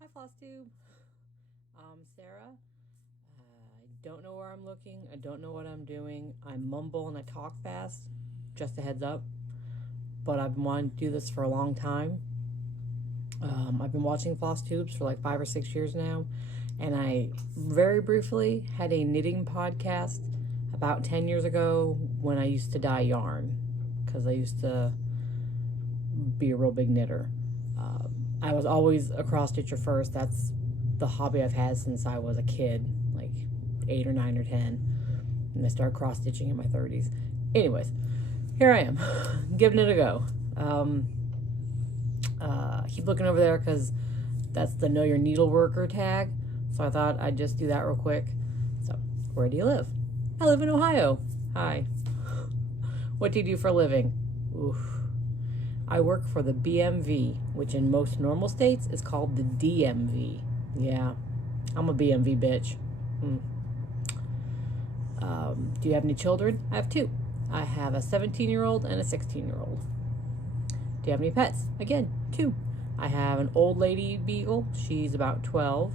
Hi, Flosstube. Sarah. I don't know where I'm looking. I don't know what I'm doing. I mumble and I talk fast. Just a heads up. But I've been wanting to do this for a long time. I've been watching Flosstubes for like 5 or 6 years now. And I very briefly had a knitting podcast about 10 years ago when I used to dye yarn. Because I used to be a real big knitter. I was always a cross stitcher first. That's the hobby I've had since I was a kid, like 8 or 9 or 10. And I started cross stitching in my 30s. Anyways, here I am, giving it a go. Keep looking over there because that's the Know Your Needle Worker tag. So I thought I'd just do that real quick. So, where do you live? I live in Ohio. Hi. What do you do for a living? Oof. I work for the BMV, which in most normal states is called the DMV. Yeah, I'm a BMV bitch. Do you have any children? I have 2. I have a 17-year-old and a 16-year-old. Do you have any pets? Again, 2. I have an old lady beagle. She's about 12.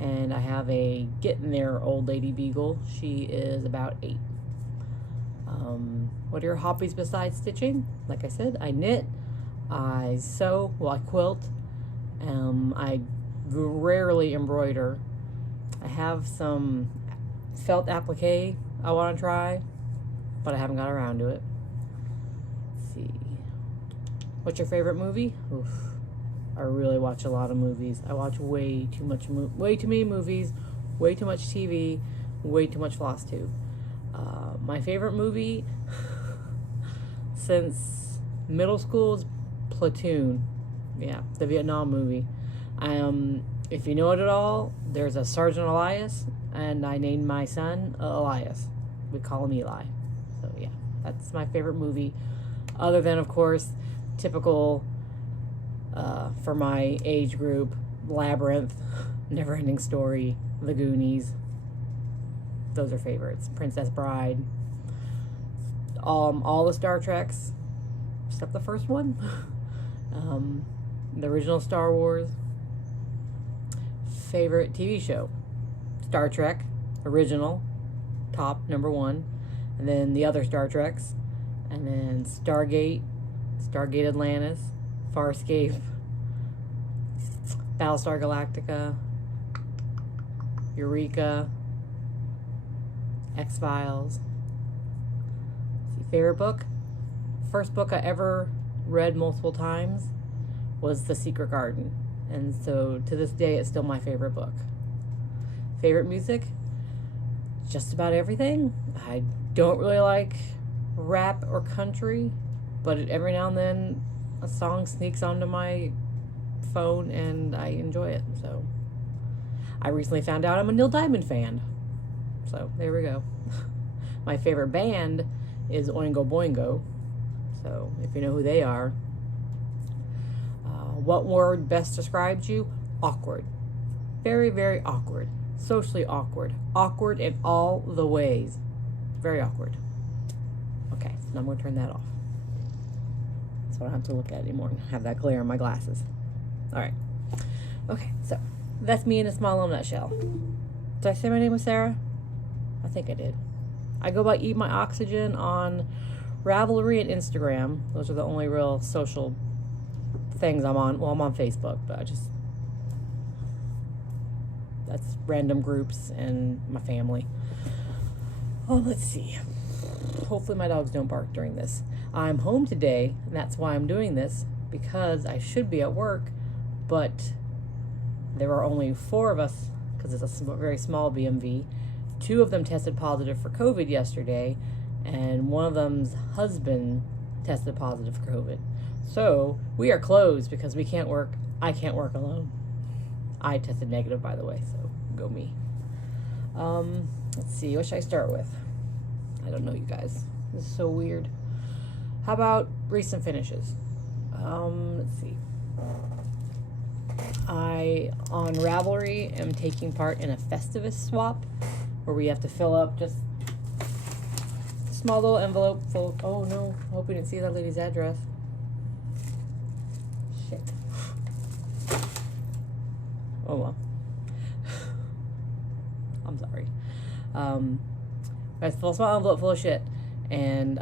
And I have a getting there old lady beagle. She is about 8. What are your hobbies besides stitching? Like I said, I knit. I sew, I quilt. I rarely embroider. I have some felt applique I want to try, but I haven't got around to it. Let's see. What's your favorite movie? Oof. I really watch a lot of movies. I watch way too many movies, way too much TV, way too much Flosstube. My favorite movie since middle school is Platoon. Yeah, the Vietnam movie. If you know it at all, there's a Sergeant Elias, and I named my son Elias. We call him Eli. So yeah, that's my favorite movie. Other than, of course, typical for my age group, Labyrinth, Neverending Story, The Goonies. Those are favorites. Princess Bride. All the Star Treks, except the first one. The original Star Wars. Favorite TV show? Star Trek, original, top, number 1. And then the other Star Treks. And then Stargate, Stargate Atlantis, Farscape, Battlestar Galactica, Eureka, X-Files. Favorite book? First book I ever read multiple times was The Secret Garden. And so to this day, it's still my favorite book. Favorite music? Just about everything. I don't really like rap or country, but every now and then a song sneaks onto my phone and I enjoy it. So I recently found out I'm a Neil Diamond fan. So there we go. My favorite band is Oingo Boingo. So if you know who they are. What word best describes you? Awkward. Very, very awkward. Socially awkward. Awkward in all the ways. Very awkward. Okay, so now I'm going to turn that off. So I don't have to look at it anymore and have that glare on my glasses. Alright. Okay, so that's me in a small little nutshell. Did I say my name was Sarah? I think I did. I go by Eat My Oxygen on Ravelry and Instagram. Those are the only real social things I'm on. Well, I'm on Facebook, but that's random groups and my family. Oh, let's see. Hopefully my dogs don't bark during this. I'm home today, and that's why I'm doing this, because I should be at work, but there are only 4 of us, because it's a very small BMV. 2 of them tested positive for COVID yesterday, and one of them's husband tested positive for COVID. So we are closed because we can't work. I can't work alone. I tested negative, by the way, so go me. Let's see, what should I start with? I don't know, you guys. This is so weird. How about recent finishes? Let's see. I, on Ravelry, am taking part in a Festivus swap where we have to fill up just a small little envelope full of, oh no, I hope you didn't see that lady's address. Shit. Oh well. I'm sorry. I full small envelope full of shit, and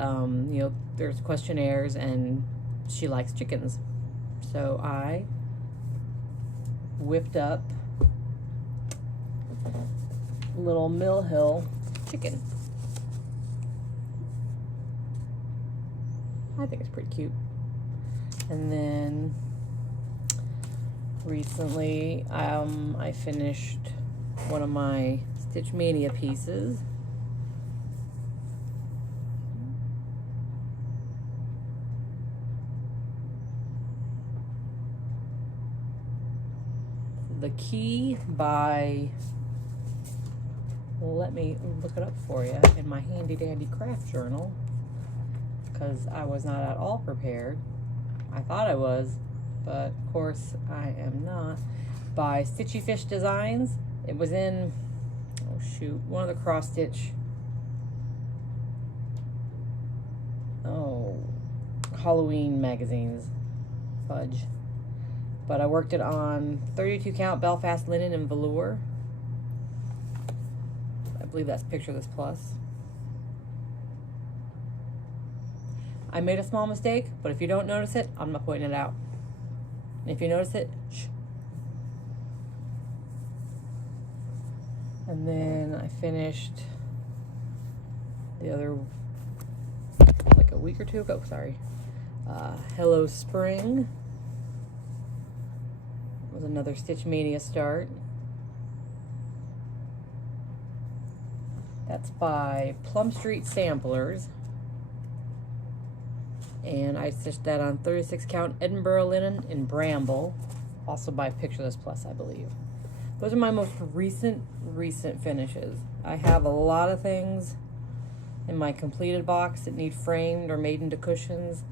you know, there's questionnaires, and she likes chickens, so I whipped up little Mill Hill chicken. I think it's pretty cute. And then recently, I finished one of my Stitch Mania pieces. The Key by, let me look it up for you in my handy dandy craft journal, because I was not at all prepared. I thought I was, but of course I am not. By Stitchy Fish Designs. It was in, oh shoot, one of the cross stitch, Halloween magazines. Fudge. But I worked it on 32 count Belfast linen and velour. I believe that's Picture This Plus. I made a small mistake, but if you don't notice it, I'm not pointing it out. And if you notice it, shh. And then I finished the other, like a week or two ago, sorry. Hello Spring. Was another Stitch Mania start. That's by Plum Street Samplers. And I stitched that on 36 count Edinburgh linen in Bramble. Also by Picture This Plus, I believe. Those are my most recent finishes. I have a lot of things in my completed box that need framed or made into cushions.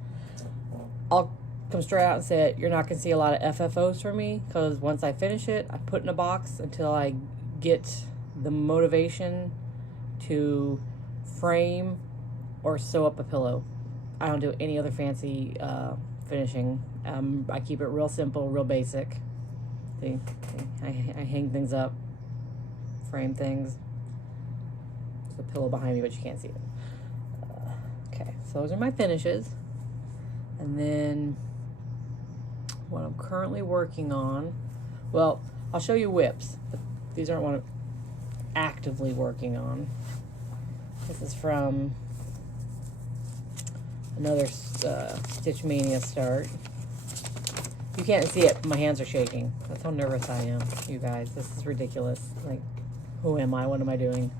I'll come straight out and say it. You're not going to see a lot of FFOs from me, because once I finish it, I put in a box until I get the motivation to frame or sew up a pillow. I don't do any other fancy finishing. I keep it real simple, real basic. See, I hang things up, frame things. There's a pillow behind me, but you can't see it. Okay, so those are my finishes. And then what I'm currently working on, well, I'll show you whips, but these aren't what I'm actively working on. This is from another Stitch Mania start. You can't see it, my hands are shaking. That's how nervous I am, you guys. This is ridiculous. Like, who am I? What am I doing?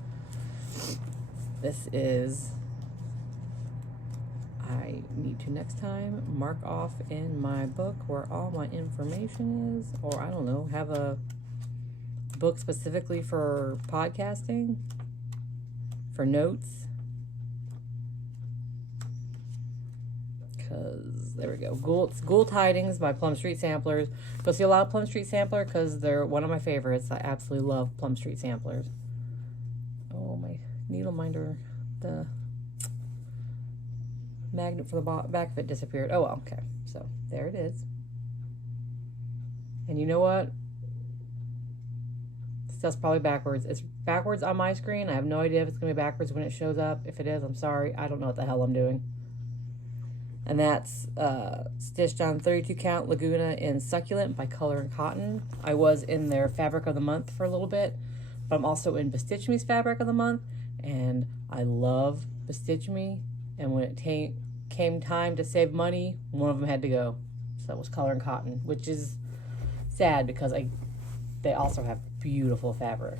This is, I need to next time mark off in my book where all my information is, or I don't know, have a book specifically for podcasting, for notes. Because, there we go. Ghoul Tidings by Plum Street Samplers. Go see a lot of Plum Street Sampler because they're one of my favorites. I absolutely love Plum Street Samplers. Oh, my needle minder. The magnet for the back of it disappeared. Oh, well, okay. So, there it is. And you know what? That's probably backwards. It's backwards on my screen. I have no idea if it's going to be backwards when it shows up. If it is, I'm sorry. I don't know what the hell I'm doing. And that's stitched on 32 count Laguna in Succulent by Color and Cotton. I was in their Fabric of the Month for a little bit, but I'm also in Bestitch Me's Fabric of the Month, and I love Bestitch Me. And when it came time to save money, one of them had to go. So that was Color and Cotton, which is sad because they also have beautiful fabric.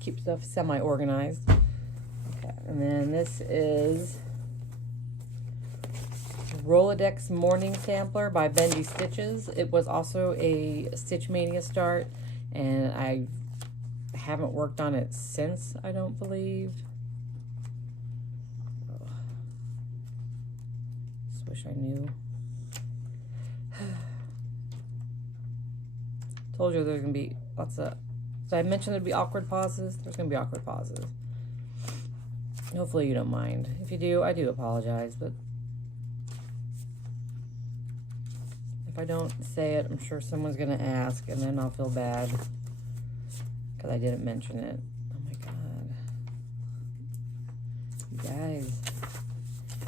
Keep stuff semi-organized. Okay, and then this is Rolodex Morning Sampler by Bendy Stitches. It was also a Stitch Mania start, and I haven't worked on it since, I don't believe. Oh. Just wish I knew. Told you there's gonna be lots of. So I mentioned there'd be awkward pauses. There's going to be awkward pauses. Hopefully you don't mind. If you do, I do apologize, but if I don't say it, I'm sure someone's going to ask, and then I'll feel bad because I didn't mention it. Oh my God. You guys,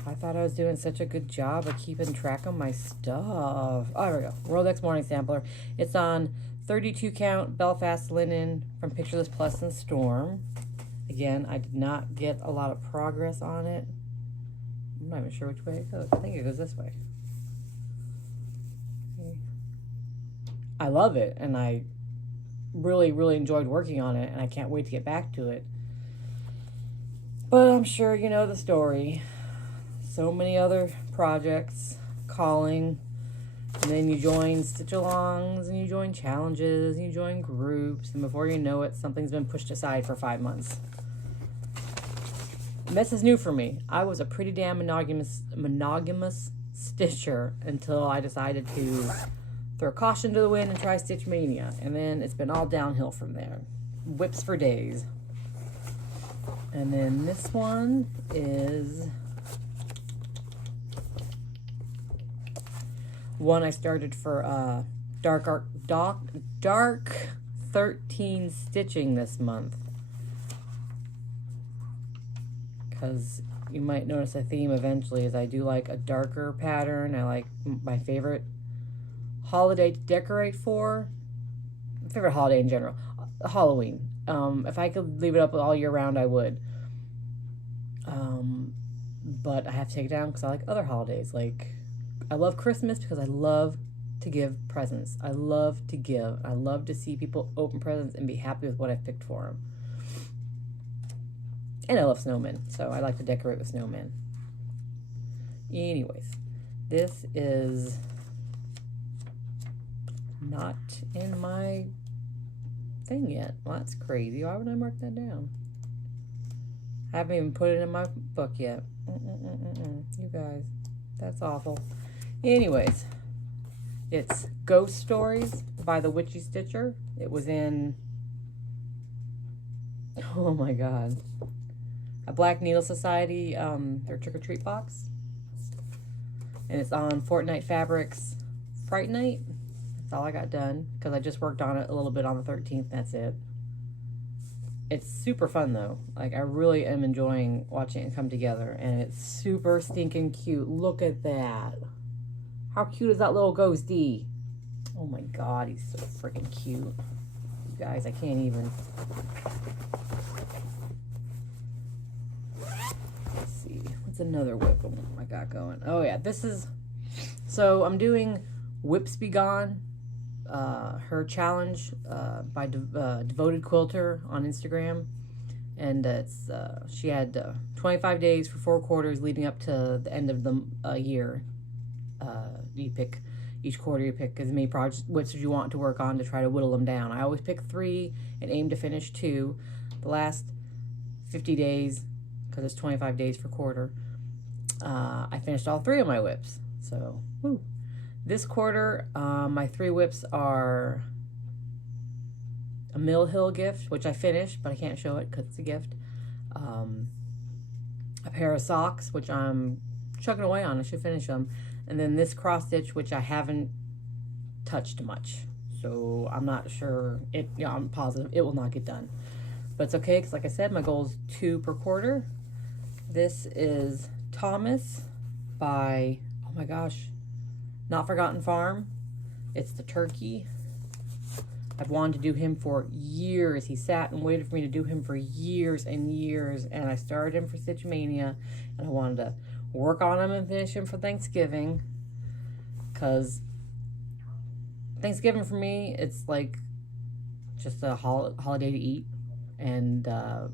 I thought I was doing such a good job of keeping track of my stuff. Oh, there we go. Rolodex morning sampler. It's on 32 count Belfast linen from Pictureless Plus and Storm. Again, I did not get a lot of progress on it. I'm not even sure which way it goes. I think it goes this way. Okay. I love it, and I really, really enjoyed working on it, and I can't wait to get back to it. But I'm sure you know the story. So many other projects calling, and then you join stitch-alongs, and you join challenges, and you join groups, and before you know it, something's been pushed aside for 5 months. This is new for me. I was a pretty damn monogamous stitcher until I decided to throw caution to the wind and try Stitch Mania, and then it's been all downhill from there. Whips for days. And then this one is one I started for dark 13 stitching this month. Because you might notice a theme eventually is I do like a darker pattern. I like my favorite holiday to decorate for. Favorite holiday in general. Halloween. If I could leave it up all year round, I would. But I have to take it down because I like other holidays. Like, I love Christmas because I love to give presents. I love to give. I love to see people open presents and be happy with what I've picked for them. And I love snowmen, so I like to decorate with snowmen. Anyways, this is not in my thing yet. Well, that's crazy. Why would I mark that down? I haven't even put it in my book yet. You guys, that's awful. Anyways, it's Ghost Stories by the Witchy Stitcher. It was in, oh my God, a Black Needle Society, their trick-or-treat box. And it's on Fortnite Fabrics Fright Night. That's all I got done because I just worked on it a little bit on the 13th. That's it. It's super fun though. Like, I really am enjoying watching it come together, and it's super stinking cute. Look at that. How cute is that little ghosty? Oh my God, he's so freaking cute. You guys, I can't even. Let's see. What's another whip I got going? Oh yeah, this is. So I'm doing Whips Be Gone, her challenge by Devoted Quilter on Instagram, and it's she had 25 days for 4 quarters leading up to the end of the year. You pick each quarter, you pick as many projects whips as you want to work on to try to whittle them down. I always pick 3 and aim to finish 2. The last 50 days, because it's 25 days per quarter, I finished all 3 of my whips. So, woo. This quarter, my 3 whips are a Mill Hill gift, which I finished, but I can't show it because it's a gift. A pair of socks, which I'm chugging away on. I should finish them. And then this cross stitch, which I haven't touched much. So I'm not sure. I'm positive it will not get done. But it's okay, because like I said, my goal is 2 per quarter. This is Thomas by, oh my gosh, Not Forgotten Farm. It's the turkey. I've wanted to do him for years. He sat and waited for me to do him for years and years. And I started him for Stitch Mania. And I wanted to work on him and finish him for Thanksgiving. Because Thanksgiving for me, it's like just a holiday to eat. And to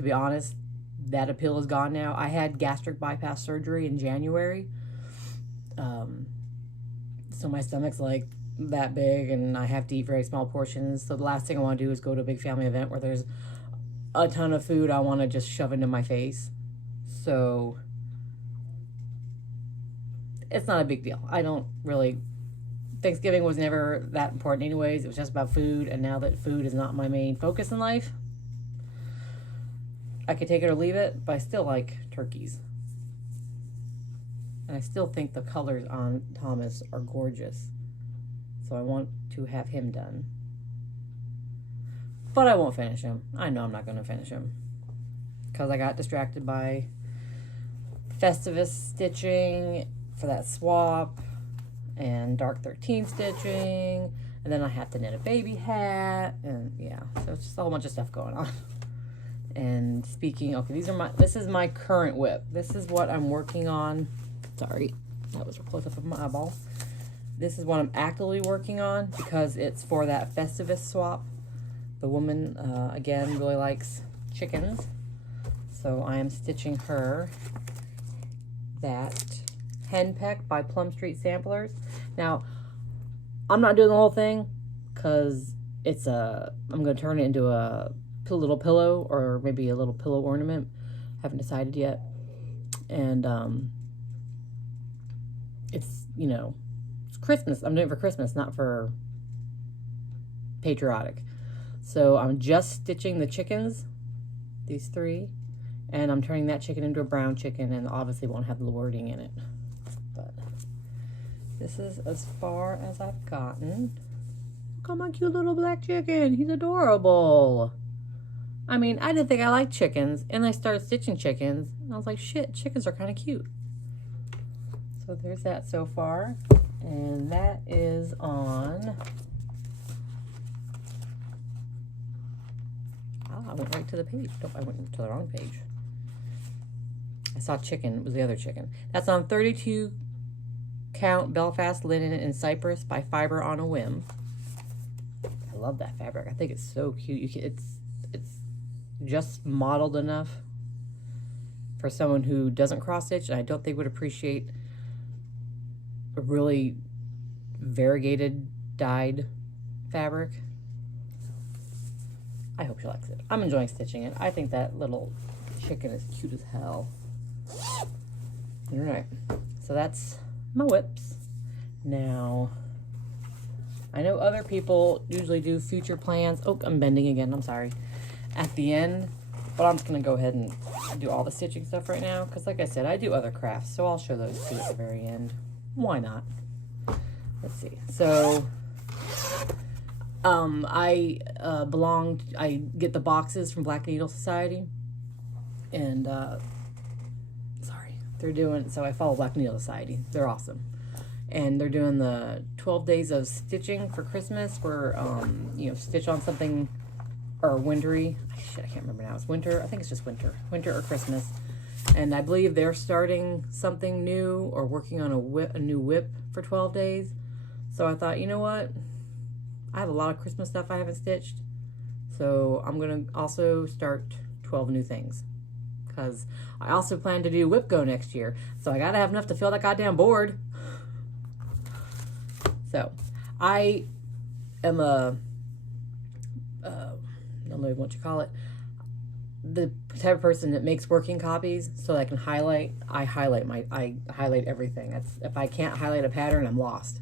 be honest, that appeal is gone now. I had gastric bypass surgery in January. So my stomach's like that big and I have to eat very small portions. So the last thing I want to do is go to a big family event where there's a ton of food I want to just shove into my face. So it's not a big deal. I don't really, Thanksgiving was never that important anyways. It was just about food. And now that food is not my main focus in life, I could take it or leave it, but I still like turkeys. And I still think the colors on Thomas are gorgeous. So I want to have him done. But I won't finish him. I know I'm not going to finish him. Because I got distracted by Festivus stitching for that swap. And Dark 13 stitching. And then I have to knit a baby hat. And yeah, so it's just a whole bunch of stuff going on. And speaking, okay, this is my current whip. This is what I'm working on. Sorry, that was real close up of my eyeball. This is what I'm actively working on because it's for that Festivus swap. The woman, again, really likes chickens. So I am stitching her that Henpeck by Plum Street Samplers. Now, I'm not doing the whole thing because I'm going to turn it into a little pillow or maybe a little pillow ornament. Haven't decided yet. And it's, you know, it's Christmas. I'm doing it for Christmas, not for patriotic. So I'm just stitching the chickens, these 3, and I'm turning that chicken into a brown chicken, and obviously won't have the wording in it. But this is as far as I've gotten. Look at my cute little black chicken. He's adorable. I mean, I didn't think I liked chickens, and I started stitching chickens, and I was like, shit, chickens are kind of cute. So there's that so far, and that is on... I went right to the page. Nope, I went to the wrong page. I saw chicken. It was the other chicken. That's on 32 count Belfast linen in Cypress by Fiber on a Whim. I love that fabric. I think it's so cute. It's just modeled enough for someone who doesn't cross stitch, and I don't think would appreciate a really variegated dyed fabric. I hope she likes it. I'm enjoying stitching it. I think that little chicken is cute as hell. All right, so that's my whips. Now, I know other people usually do future plans. Oh, I'm bending again. I'm sorry. At the end, but I'm just going to go ahead and do all the stitching stuff right now because, like I said, I do other crafts, so I'll show those too at the very end. Why not? Let's see. So... I get the boxes from Black Needle Society, and, so I follow Black Needle Society. They're awesome. And they're doing the 12 days of stitching for Christmas where, you know, stitch on something, or wintry. Shit, I can't remember now. It's winter. I think it's just winter or Christmas. And I believe they're starting something new or working on a new whip for 12 days. So I thought, you know what? I have a lot of Christmas stuff I haven't stitched, so I'm going to also start 12 new things, because I also plan to do Whip Go next year, so I got to have enough to fill that goddamn board. So, I am I don't know what you call it, the type of person that makes working copies so that I can highlight. I highlight everything. If I can't highlight a pattern, I'm lost.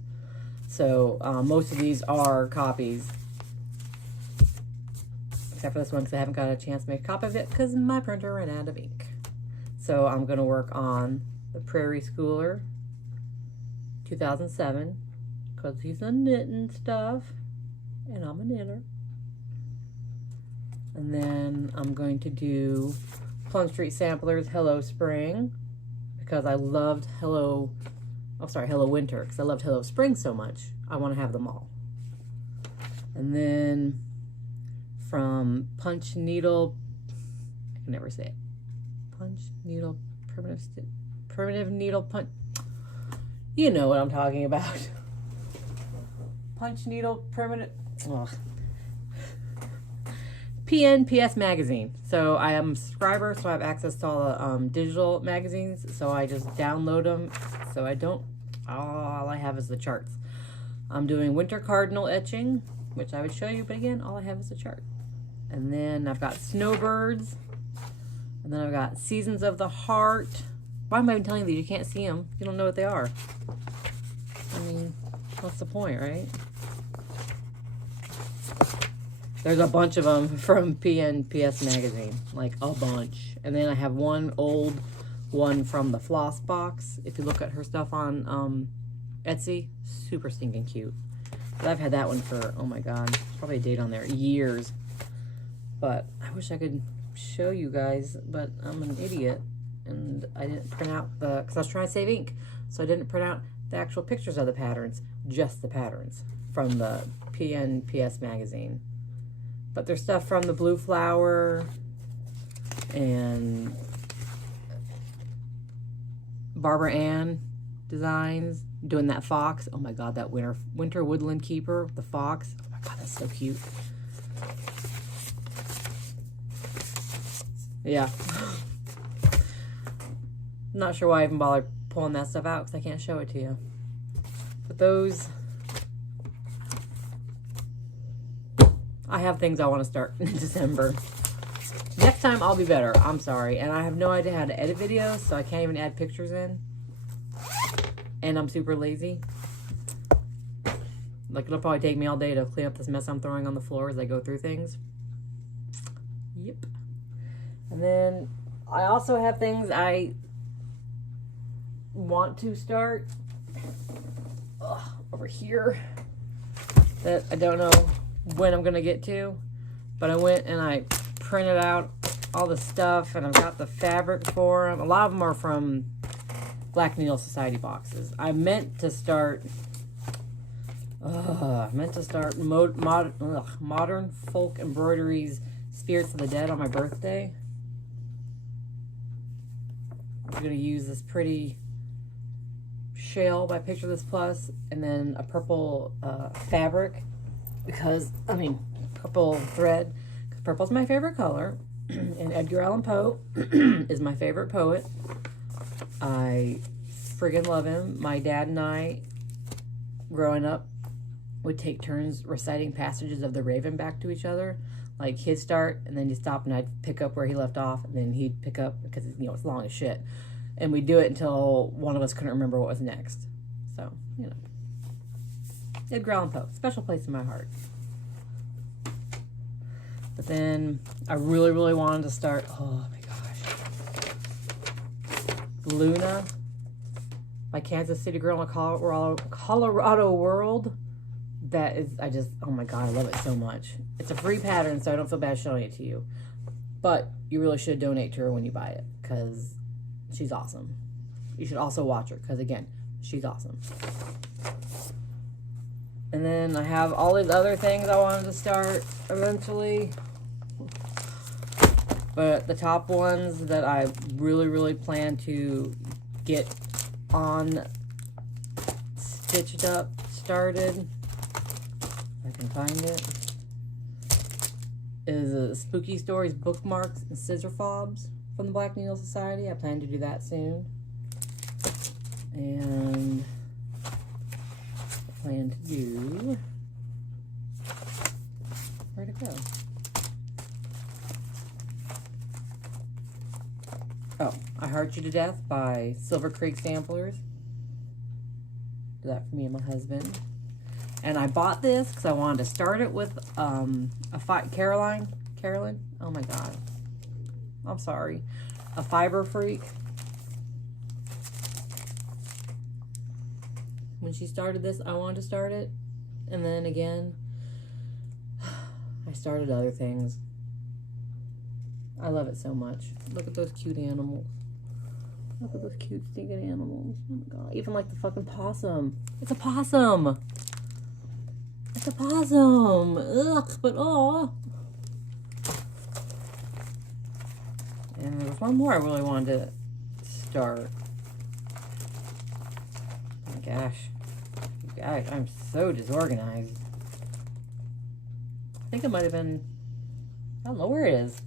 So, most of these are copies. Except for this one, because I haven't got a chance to make a copy of it because my printer ran out of ink. So, I'm going to work on the Prairie Schooler 2007. Because he's a knitting stuff. And I'm a knitter. And then I'm going to do Plum Street Samplers Hello Spring. Because I loved Hello Winter, because I loved Hello Spring so much. I want to have them all. And then from Punch Needle, I can never say it. Punch Needle Primitive Needle Punch. You know what I'm talking about. Punch Needle Primitive. Ugh. PNPS magazine. So I am a subscriber, so I have access to all the digital magazines. So I just download them. So I don't. All I have is the charts. I'm doing Winter Cardinal etching, which I would show you, but again, all I have is the chart. And then I've got Snowbirds. And then I've got Seasons of the Heart. Why am I even telling you these? You can't see them. You don't know what they are. I mean, what's the point, right? There's a bunch of them from PNPS magazine, like a bunch. And then I have one old one from the Floss box. If you look at her stuff on Etsy, super stinking cute. But I've had that one for, oh my god, probably a date on there, years. But I wish I could show you guys, but I'm an idiot. And I didn't print out the, because I was trying to save ink. So I didn't print out the actual pictures of the patterns, just the patterns from the PNPS magazine. But there's stuff from the Blue Flower and Barbara Ann designs, doing that fox. Oh my god, that winter woodland keeper, the fox. Oh my god, that's so cute. Yeah. Not sure why I even bothered pulling that stuff out because I can't show it to you. But those, I have things I want to start in December. Next time I'll be better. I'm sorry. And I have no idea how to edit videos, so I can't even add pictures in. And I'm super lazy. Like, it'll probably take me all day to clean up this mess I'm throwing on the floor as I go through things. Yep. And then I also have things I want to start over here that I don't know when I'm gonna get to, but I went and I printed out all the stuff and I've got the fabric for them. A lot of them are from Black Needle Society boxes. I meant to start Modern Folk Embroideries Spirits of the Dead on my birthday. I'm gonna use this pretty shell by Picture This Plus and then a purple fabric because, I mean, purple thread, because purple's my favorite color and Edgar Allan Poe is my favorite poet. I friggin' love him. My dad and I, growing up, would take turns reciting passages of the Raven back to each other. Like, he'd start, and then he'd stop, and I'd pick up where he left off, and then he'd pick up, because, you know, it's long as shit. And we'd do it until one of us couldn't remember what was next. So, you know. Edgar Allan Poe, special place in my heart. But then I really, really wanted to start, oh my gosh. Luna by Kansas City Girl in a Colorado World. That is, oh my god, I love it so much. It's a free pattern, so I don't feel bad showing it to you. But you really should donate to her when you buy it, because she's awesome. You should also watch her, because again, she's awesome. And then I have all these other things I wanted to start eventually. But the top ones that I really, really plan to get on stitched up, started, if I can find it, is Spooky Stories bookmarks and scissor fobs from the Black Needle Society. I plan to do that soon. And I plan to do, where'd it go? Oh, I Heart You to Death by Silver Creek Samplers. Do that for me and my husband. And I bought this because I wanted to start it with Carolyn. Oh my god. I'm sorry. A Fiber Freak. When she started this, I wanted to start it. And then again, I started other things. I love it so much. Look at those cute animals. Look at those cute stinking animals. Oh my god. Even like the fucking possum. It's a possum. It's a possum. Ugh, but oh. And there's one more I really wanted to start. Oh my gosh. You guys, I'm so disorganized. I think it might have been, I don't know where it is.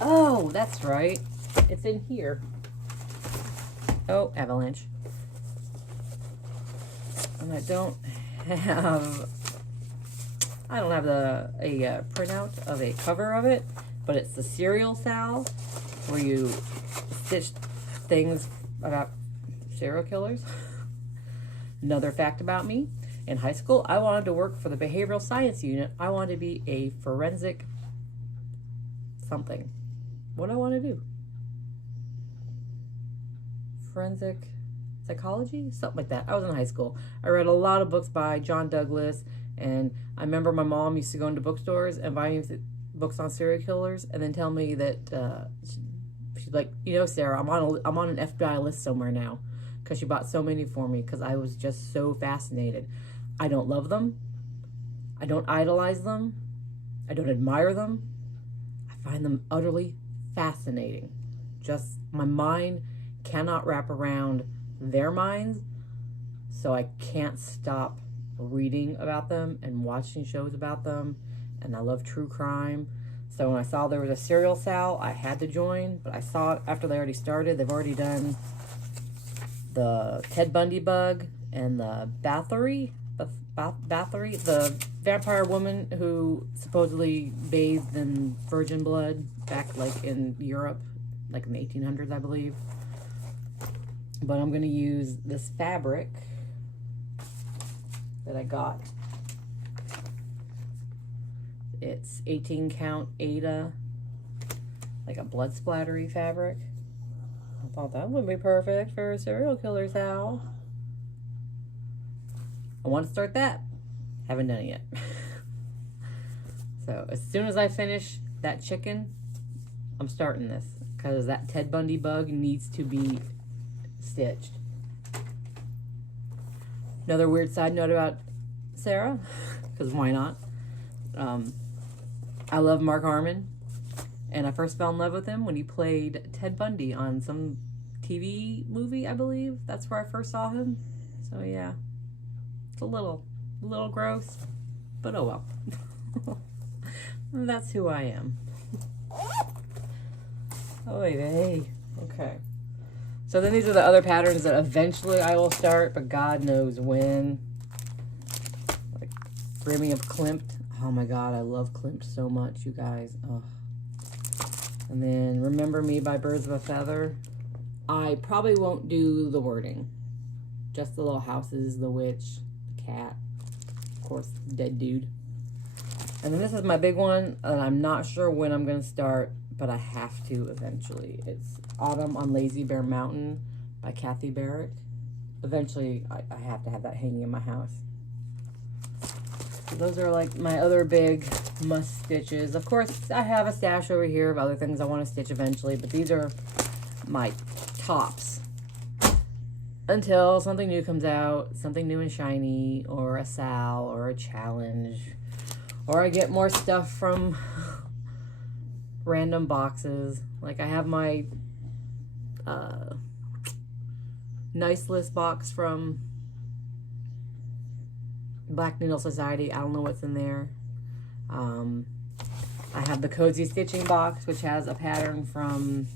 Oh, that's right. It's in here. Oh, avalanche. And I don't have a printout of a cover of it, but it's the serial sal where you stitch things about serial killers. Another fact about me In high school, I wanted to work for the behavioral science unit. I wanted to be a forensic something. What do I want to do? Forensic psychology? Something like that. I was in high school. I read a lot of books by John Douglas, and I remember my mom used to go into bookstores and buy me books on serial killers, and then tell me that she'd like, Sarah, I'm on an FBI list somewhere now, because she bought so many for me because I was just so fascinated. I don't love them. I don't idolize them. I don't admire them. I find them utterly fascinating. Just my mind cannot wrap around their minds, so I can't stop reading about them and watching shows about them. And I love true crime. So when I saw there was a serial Sal, I had to join, but I saw it after they already started. They've already done the Ted Bundy bug and the Bathory, the vampire woman who supposedly bathed in virgin blood back like in Europe, like in the 1800s, I believe. But I'm going to use this fabric that I got. It's 18 count Ada, like a blood splattery fabric. I thought that would be perfect for a serial killer's house. I want to start that. Haven't done it yet. So as soon as I finish that chicken, I'm starting this, because that Ted Bundy bug needs to be stitched. Another weird side note about Sarah, because why not? I love Mark Harmon, and I first fell in love with him when he played Ted Bundy on some TV movie, I believe. That's where I first saw him. So yeah, it's a little gross, but oh well. That's who I am. Oh, hey. Okay. So then these are the other patterns that eventually I will start, but God knows when. Like Grimmy of Klimt. Oh my God, I love Klimt so much, you guys. Oh. And then Remember Me by Birds of a Feather. I probably won't do the wording. Just the little houses, the witch, the cat, of course, dead dude. And then this is my big one, and I'm not sure when I'm going to start, but I have to eventually. It's Autumn on Lazy Bear Mountain by Kathy Barrett. Eventually, I have to have that hanging in my house. So those are like my other big must stitches. Of course, I have a stash over here of other things I want to stitch eventually, but these are my tops. Until something new comes out, something new and shiny, or a Sal, or a challenge, or I get more stuff from random boxes. Like I have my Nice List box from Black Needle Society. I don't know what's in there. I have the Cozy Stitching box, which has a pattern from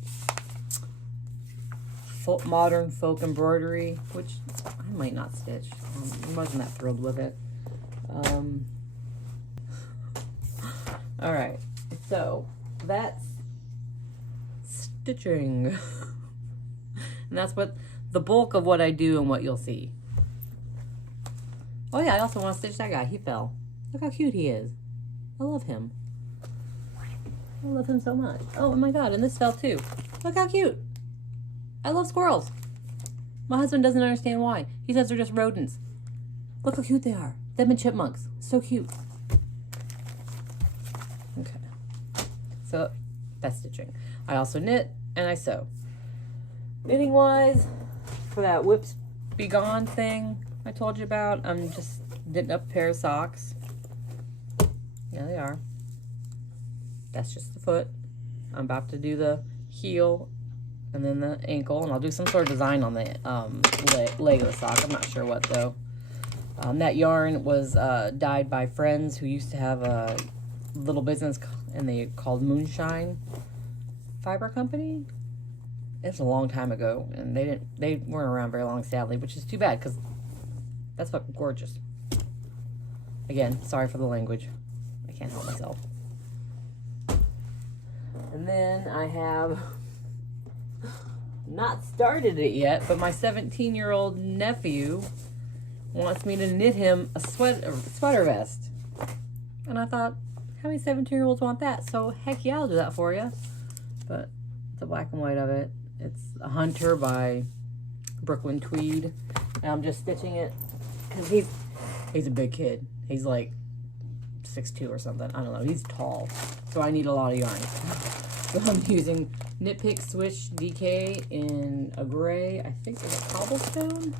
Modern Folk Embroidery, which I might not stitch. I wasn't that thrilled with it. Alright, so that's stitching. And that's what the bulk of what I do and what you'll see. Oh yeah, I also want to stitch that guy. He fell. Look how cute he is. I love him. I love him so much. Oh my God, and this fell too. Look how cute. I love squirrels. My husband doesn't understand why. He says they're just rodents. Look how cute they are. Them and chipmunks. So cute. Okay. So that's stitching. I also knit and I sew. Knitting wise, for that Whips Be Gone thing I told you about, I'm just knitting up a pair of socks. Yeah, they are. That's just the foot. I'm about to do the heel and then the ankle, and I'll do some sort of design on the leg of the sock. I'm not sure what though. That yarn was dyed by friends who used to have a little business, and they called Moonshine Fiber Company. It's a long time ago, and they weren't around very long, sadly, which is too bad because that's fucking gorgeous. Again, sorry for the language. I can't help myself. And then I have not started it yet, but my 17-year-old nephew wants me to knit him a sweater vest. And I thought, how many 17-year-olds want that? So heck yeah, I'll do that for you. But the black and white of it. It's a Hunter by Brooklyn Tweed. And I'm just stitching it because he's a big kid. He's like 6'2" or something. I don't know. He's tall. So I need a lot of yarn. So I'm using Knit Pick Switch DK in a gray, I think it's a cobblestone.